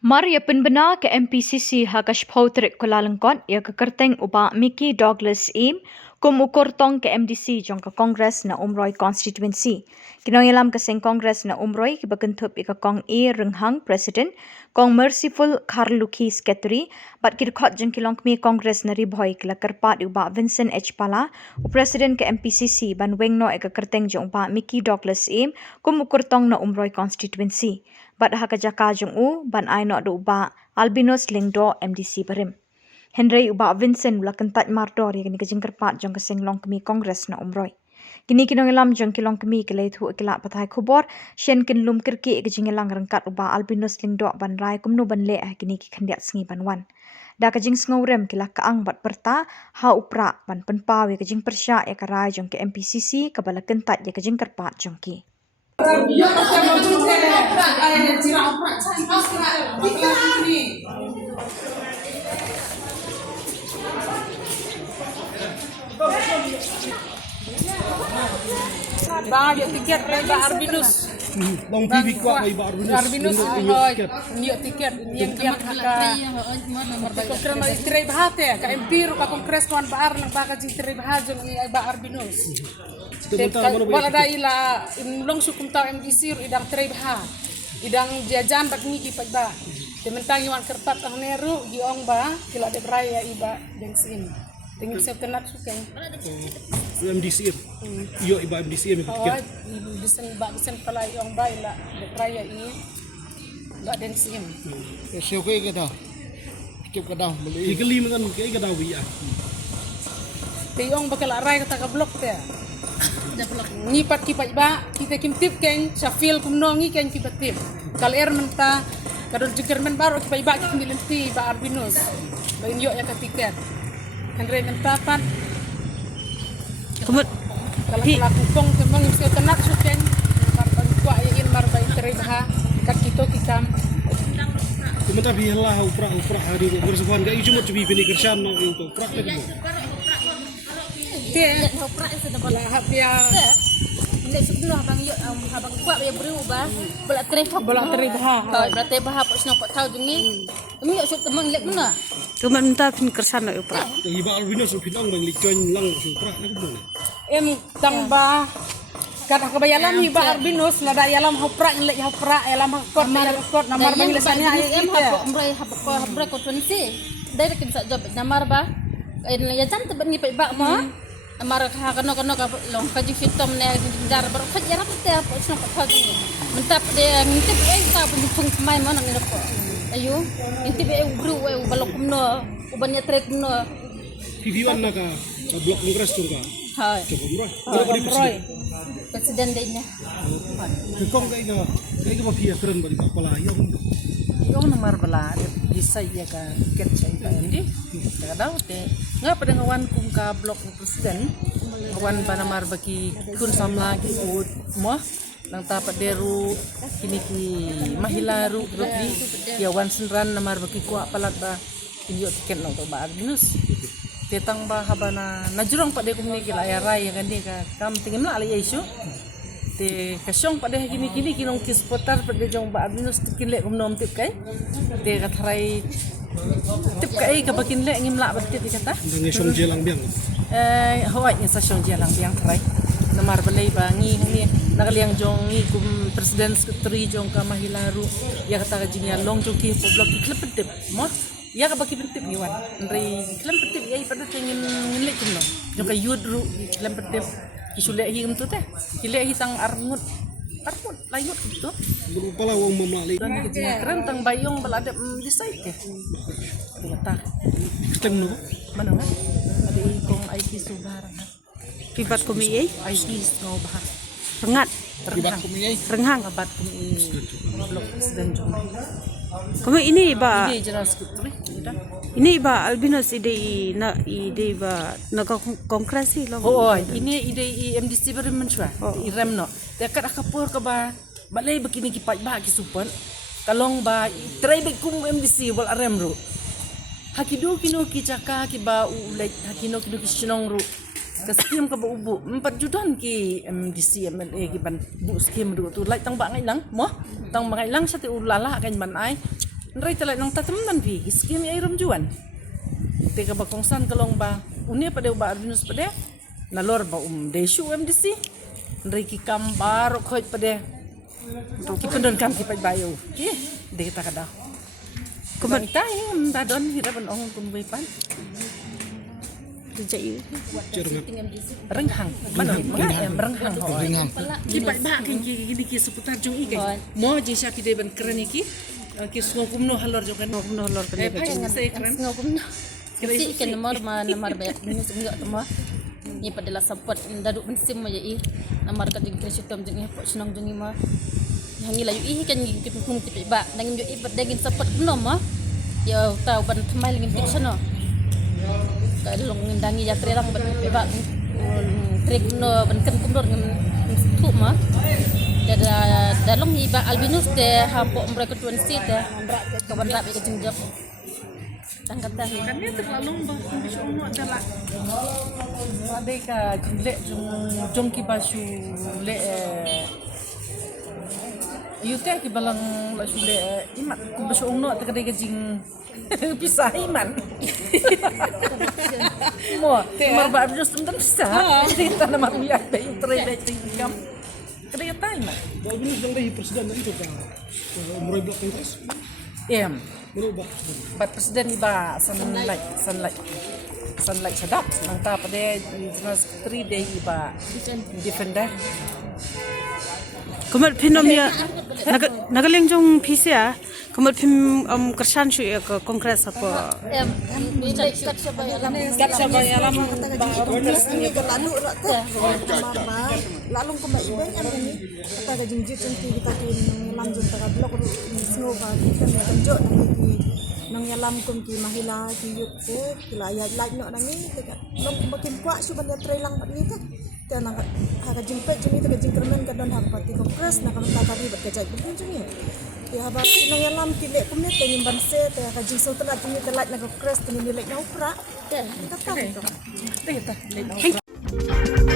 Maria penbena ke MPCC hakash pautrik kulalengkot ya ke kerteng uba Mickey Douglas Im kum ukur tong ke MDC jong ke Kongres na Umroi Constituency. Kinong ilam keseng Kongres na Umroi ke bekentup ika kong E Renghang President kong Merciful Karluki Sekretari bat kirkot jeng kilong kmi Kongres na Riboy kila kerpat uba Vincent H. Pala u President ke MPCC ban wengno ika kerteng jong uba Mickey Douglas Im kum ukur tong na Umroi Constituency. Bat haka jaka jong u ban aino do uba Albinos Lingdo MDC berim. Henry uba Vincent ula kentat mardor ya kini kejing kerpat jong keseng long kemi Kongres na Umroi. Kini kinong ilam jong kilong kemi kelai thu ikilak patai kubor sien kin lum kirki kejing ilang rengkat uba Albinos Lingdo ban rai kumnu ban le kini ki khendiat sengi ban wan. Da kejing sengorem kila kaang bat perta ha upra ban penpaw ya kejing persya ya karai jong ke MPCC kabala kentat ya kejing kerpat jong ki. Bang dia tiket reba Arbinus. Long TV kuat iba Arbinus dia tiket yang dia ka kongres mari tirai bahate ka empiro ka kongres tuan baar nang baka ji tirai bahajon iba Arbinus. Wala da ila long sukum taw MDC idang tirai bah. Idang jajan bak ni ki pagba. Tementang yuan kerpat ahneru giong ba kila de raya iba dengsin. Tingin sa tenat sukai. MDC. Iyo iba MDC mi tiket. Bisa pala yung baila raya ini enggak ada sim. Siêu cái đó, chụp cái đó, Igali man kay gadaw iya. Tiyong bakal aray kata ka blok te. Nyipat kipat ba kita kimtip ken sa feel kumnongi ken kipat tip. Kal menta kadon jukirmen baru kipat ba kimilenti ba Arbinus. Bain yo ya ka tiket. Henry menta pat. Kumut kalau melakukan kembang itu tenak suken marban kuat yang marban teribah kat kita kikam. Kumata biarlah upra hari bersebuan gak cuma cubi bini kersan no itu upra lagi. Dia upra sudah bola habia. Hindi sebelum habang kuat ya berubah bola teribah. Berarti bahap sino pak tahu jengi. Kami yo sut temang lek guna. Cuma minta pin kersan no upra. Iba Albinos pinang bang likon lang upra lagi dulu. Tambah kata kebayalan hiba Arbinus lada yalam hopra lek hopra yalam kot kot namar banglasannya habra konvensi dari kin sa job namar ba ya jam te ni pa ba mo namar ka kano ka long ka ji fitom ne jar bar ka jara te po sno pa thagi mentap de ngintip ta pung mai mo nang ko ayo ngintip bru balok kumno uban ya trek kumno Vivian naga blok kongres tu ka. Hai. Roy. Presiden denya. Kong kay ka mafia keren bali pala yung namar bala bisa ya ka tiket sa iba hindi kada te nga pada ngawan kung ka blok ng presiden ngawan ba namar baki kun samla ki ud mo nang tapat deru kini ki mahila ru di yawan senran namar baki kuat palat ba iyo tiket no to ba Arbinus tetang ba habana najurong pa de kumni kila ayaray kan di ka kam tingin la ali isu te kasyong pada kini kinong kispotar pada jong ba Arbinus tikile kumnom tip kay te katray tip kay ka bakin le ngim la batit kata Nang siyong jelang biang. hawai ni sa syong jelang biang tray namar balay ba ngi nakaliang jong ngi kum presiden secretary jong ka mahilaru ya kata jinya long jong ki poblok klepetip mo ya ka baki pentip ni wan ndri klepetip ya pada tingin ngilik kumno jong ka yudru klepetip kisule hi untuk teh kile hitang armut layut gitu Berupa lah wong mamali. dan keren tang bayong balada disay ke tak Keteng no. mana kan ada ikong IT subarang Pipat kumi IT no bahar rengat Ibat kumiyay. renghang. kabat kumi blok presiden jom Kami ini ba ide jelas gitu udah ini ba Albinos ide ba na kongres si lo. oh ini ide MDC beri mensua irem no dekat akapur ke ba balai begini kipat ba ki supon kalong ba try be kum MDC wal arem ru hakido kino ki caka ki ba ulai hakino kino ki sinong ru Kaskim ka ubu 4 judan ki MDC MLA ki ban bu skim du tu lai tang ba ngai lang mo tang ba ngai lang sa ti ulala kan man ai Nrai talai nang tatam nan pi iskim ai ram juan. Te ka bakongsan kalong ba unia pada ba arbinus pada nalor ba desu MDC. Nrai ki kambar khoi pada ki pendon kam ki pai bayo. Ki de kita kada. Kumang tayong dadon hirap an ong kumbai pan. Renghang, mana renghang ho. Ringhang. Ki pai ba kan ki seputar jong i kai. Mo je sya pi de ban keren iki. Ki sungo kumno halor jong kan kumno halor kan. Pai sai keren. Ngogum na. Si kan namar banyak ni enggak tama. Ni padahal support daduk mensim aja i. Namar ka jing krisitom jing po sinong jing ma. Hangi layu i kan ki pun ti ba dangin jo i dangin support no ma. Ya tahu ban thamai lingin fiction no. Kalong ndangi ya trerang ban ba trek no ban kan kumdor ngin tu ma. Dada dalong iba albinus de hapo mereka tuan si de kawan rap ke jingjap. Tangkat dah. Kami terlalu bang semua adalah ada ka jile jong ki basu le yute ki balang la sule imat ku basu ongno ta kadai ka jing pisah iman. Mo marba abjus tum pisah. Kita nama ya dai trebe tingkam. Kadai ta iman. Dahil binus lang dahil presiden na ito ka. Umuray block interest. Berubah. But presiden iba sunlight sedap. Nang ta pada jenis 3 day iba defender. Kemudian filmnya nagaling jong PC kemudian kersan syu ke kongres apa Kat sabay alam. Kat sa bayalam lalong kumaibay ang ini kata jinjit yang kita tin lanjut taga blok snow ba kita kanjo nang yalam kum ki mahila ki yuk ko kila ya like no nami teka long makin kwa su ban trailang ni ta nang ha jimpet jumi taga jingkermen ka don ha pati kongres na kam ta tari bat kajai bun jumi ya haba nang yalam ki le kum ne tengin ban se ta ka jing so tala jumi ta like na kongres tengin le na upra ta ta Thank you.